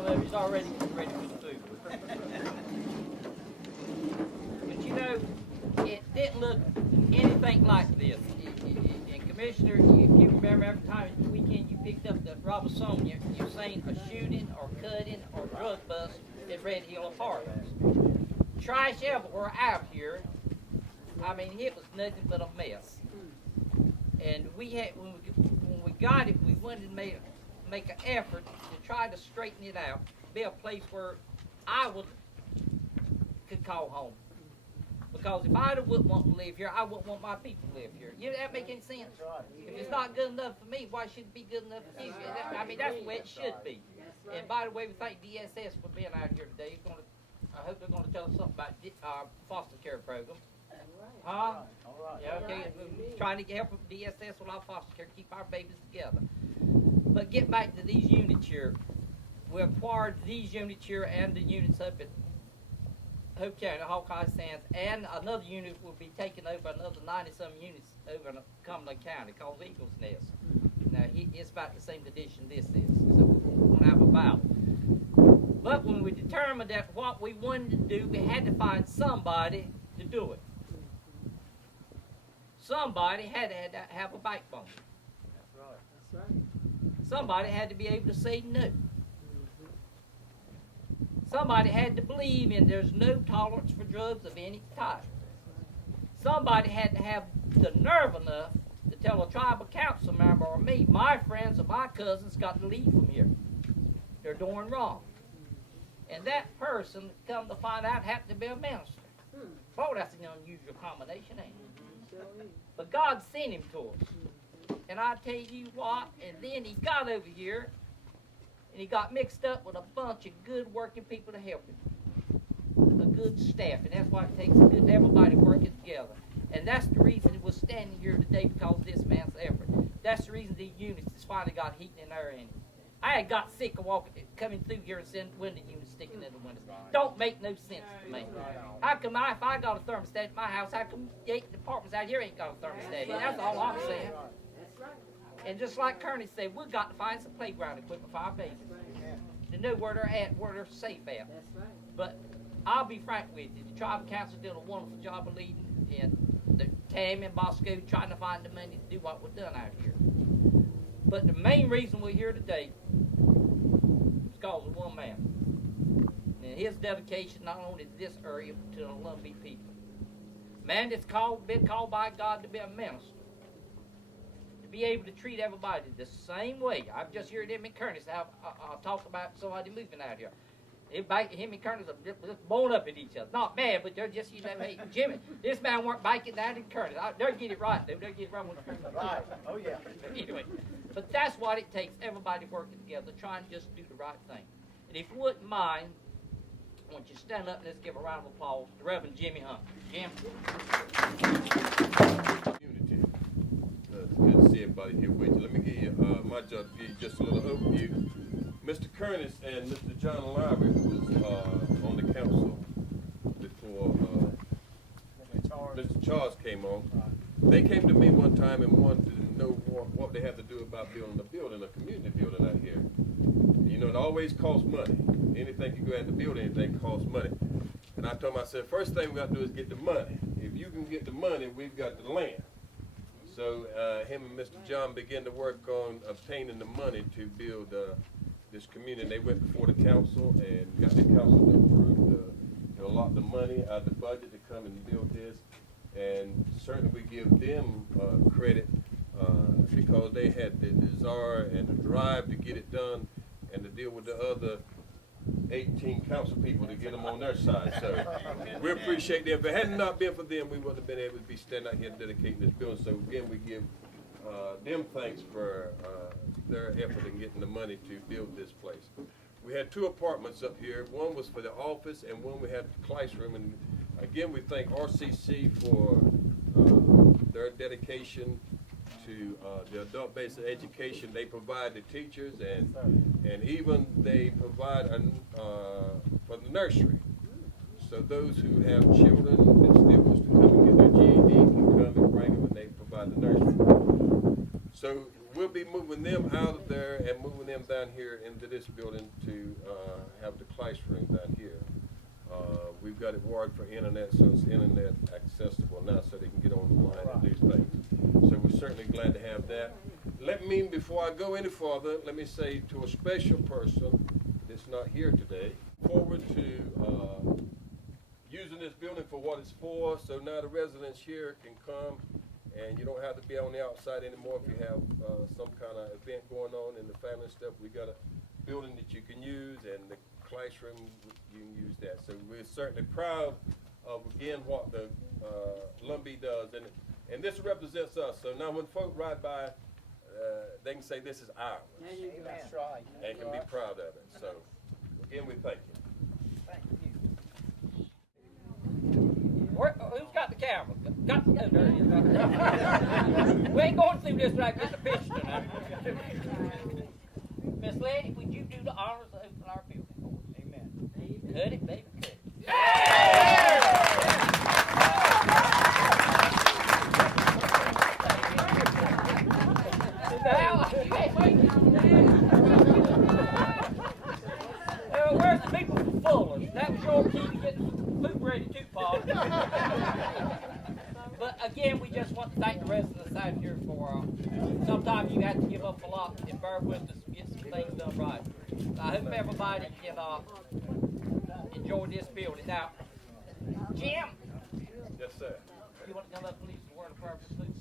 some of you's already ready for the food. But you know, it didn't look anything like this. And Commissioner, if you remember every time this weekend you picked up the Robertsonia, you've seen a shooting or cutting or drug bust at Red Hill Apartments. Trash everywhere out here. I mean, it was nothing but a mess. And we had, when we got it, we wanted to make an effort to try to straighten it out, be a place where I could call home. Because if I wouldn't want to live here, I wouldn't want my people to live here. You know, that make any sense? If it's not good enough for me, why should it be good enough for you? I mean, that's the way it should be. And by the way, we thank DSS for being out here today. I hope they're going to tell us something about our foster care program. Huh? Yeah, okay. We're trying to help DSS with our foster care, keep our babies together. But get back to these units here. We acquired these units here and the units up at Hope County, Hawkeye Sands, and another unit will be taking over another 90-some units over in Cumberland County called Eagles Nest. Now, it's about the same condition this is, so we're going to have a battle. But when we determined that what we wanted to do, we had to find somebody to do it. Somebody had to have a backbone. That's right. That's right. Somebody had to be able to say no. Somebody had to believe in there's no tolerance for drugs of any type. Somebody had to have the nerve enough to tell a tribal council member or me, my friends or my cousins got to leave from here. They're doing wrong. And that person, come to find out, happened to be a minister. Boy, that's an unusual combination, ain't it? But God sent him to us. And I tell you what, and then he got over here, and he got mixed up with a bunch of good working people to help him. A good staff, and that's why it takes everybody working together. And that's the reason we're standing here today, because of this man's effort. That's the reason these units has finally got heat and air in it. I had got sick of coming through here and seeing window units sticking in the windows. Don't make no sense to me. How come if I got a thermostat at my house, how come the 8 departments out here ain't got a thermostat? That's all I'm saying. And just like Kearney said, we've got to find some playground equipment for our babies to know where they're at, where they're safe at. But I'll be frank with you, the tribal council did a wonderful job of leading, and Tammy and Bosco trying to find the money to do what we've done out here. But the main reason we're here today is because of one man. And his dedication not only to this area, but to the Lumbee people. Man that's been called by God to be a minister. To be able to treat everybody the same way. I've just heard him and Curtis talk about somebody moving out here. Him and Curtis are just blown up at each other. Not mad, but they're just, you know, hey, Jimmy, this man weren't biking down in Curtis. They'll get it right, though. They'll get it right when the Curtis. Right. Oh, yeah. Anyway, but that's what it takes, everybody working together, trying to just do the right thing. And if you wouldn't mind, I want you to stand up and let's give a round of applause to Reverend Jimmy Hunt. Jim. Unity. It's good to see everybody here with you. Let me give you my job to give you just a little overview. Mr. Curtis and Mr. John Lowry, who was on the council before Mr. Charles came on, they came to me one time and wanted to know what they have to do about building a community building out here. You know, it always costs money. Anything you go out to build, anything costs money. And I told him, I said, first thing we got to do is get the money. If you can get the money, we've got the land. So him and Mr. John began to work on obtaining the money to build this community. They went before the council and got the council to approve to allot the money out of the budget to come and build this. And certainly we give them credit because they had the desire and the drive to get it done and to deal with the other 18 council people to get them on their side. So we appreciate them. If it had not been for them, we wouldn't have been able to be standing out here dedicating this building. So again, we give them thanks for their effort in getting the money to build this place. We had 2 apartments up here. One was for the office and one we had the classroom. And again, we thank RCC for their dedication to the adult basic education. They provide the teachers and even they provide for the nursery. So those who have children that still wants to come and get their GED can come and bring them and they provide the nursery. So we'll be moving them out of there and moving them down here into this building to have the classroom down here. We've got it wired for internet, so it's internet accessible now, so they can get online and do things. So we're certainly glad to have that. Before I go any further, let me say to a special person that's not here today, forward to using this building for what it's for, so now the residents here can come and you don't have to be on the outside anymore if you have some kind of event going on in the family and stuff. We got a building that you can use, and the classroom, you can use that. So we're certainly proud of, again, what the Lumbee does, and this represents us. So now when folk ride by, they can say this is ours. That's right. And can be proud of it. So again, we thank you. Thank you. Who's got the camera? Got the, there it is, right there. We ain't going through this right with the picture tonight. Miss Letty, would you do the honors of opening our building for us? Amen. Cut it, baby, cut it. Where's the people from Fuller's? That was your key to getting food ready too, Paul. But again, we just want to thank the residents out here for, sometimes you have to give up a lot and bear with us to get some things done right. So I hope everybody can enjoy this building. Now, Jim. Yes, sir. You want to come up and lead the word of prayer for food?